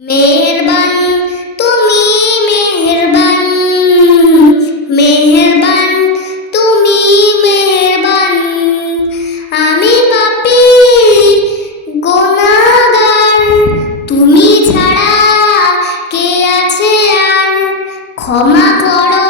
মেহেরবান তুমি মেহেরবান, মেহেরবান তুমি মেহেরবান। আমি পাপী গুনাহগার, তুমি ছাড়া কে আছে আর? ক্ষমা করো